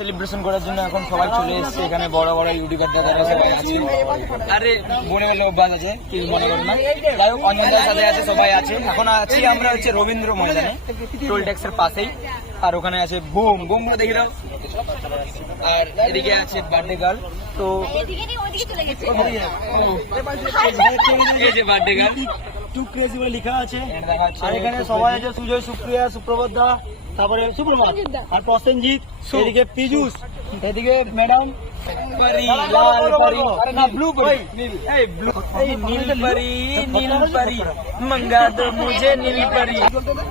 Celebration করার জন্য এখন সবাই চলে এসেছে এখানে, বড় বড় ইউটিউবার যারা সবাই আছে। আরে বোনে লোকবাজ আছে, কি মনে করেন না, যাই হোক অঞ্জনদার সাথে আছে, সবাই আছে। এখন আছি আমরা হচ্ছে রবীন্দ্র ময়দানে, টোল ট্যাক্সের পাশেই। আর ওখানে আছে বুম বুম দেখি দাও, আর এদিকে আছে বার্থডে গার্ল। তো এই যে বার্থডে গার্ল টু ক্রেজি বলে লেখা আছে। আর এখানে সবাই আছে, সুজয়, সুপ্রিয়া, সুপ্রভাত দা, তারপরে সুপ্রভাত আর প্রসেনজিৎ, এদিকে পীযুষ, এদিকে ম্যাডাম নীল পরি मंगा दो मुझे नील परी।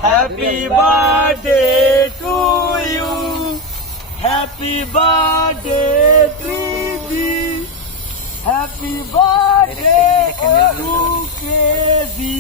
Happy birthday to you, happy birthday Preeti, happy birthday to crazy.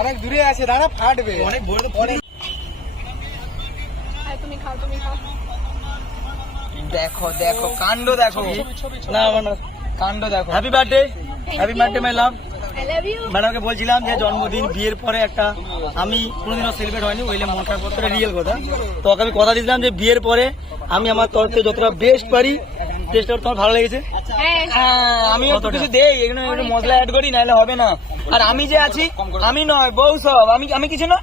অনেক দূরে আছে, দাঁড়া ফাটবে অনেক বড়। দেখো দেখো কাণ্ড, দেখো না কাণ্ড দেখো। Happy birthday, happy birthday my love. ম্যাডামকে বলছিলাম যে জন্মদিন বিয়ের পরে একটা, আমি কোনোদিনও সেলিব্রেট হয়নি, ওইলে মন খারাপ করতে রিয়েল কথা। তো ওকে আমি কথা দিয়েছিলাম যে বিয়ের পরে আমি আমার তরফ থেকে যতটা বেস্ট পারি চেষ্টা করতে। তোমার ভালো লেগেছে? আমি একটু কিছু দেই, এখানে মশলা অ্যাড করি, নাহলে হবে না। আর আমি যে আছি, আমি নয় বউ সব, আমি কিছু না।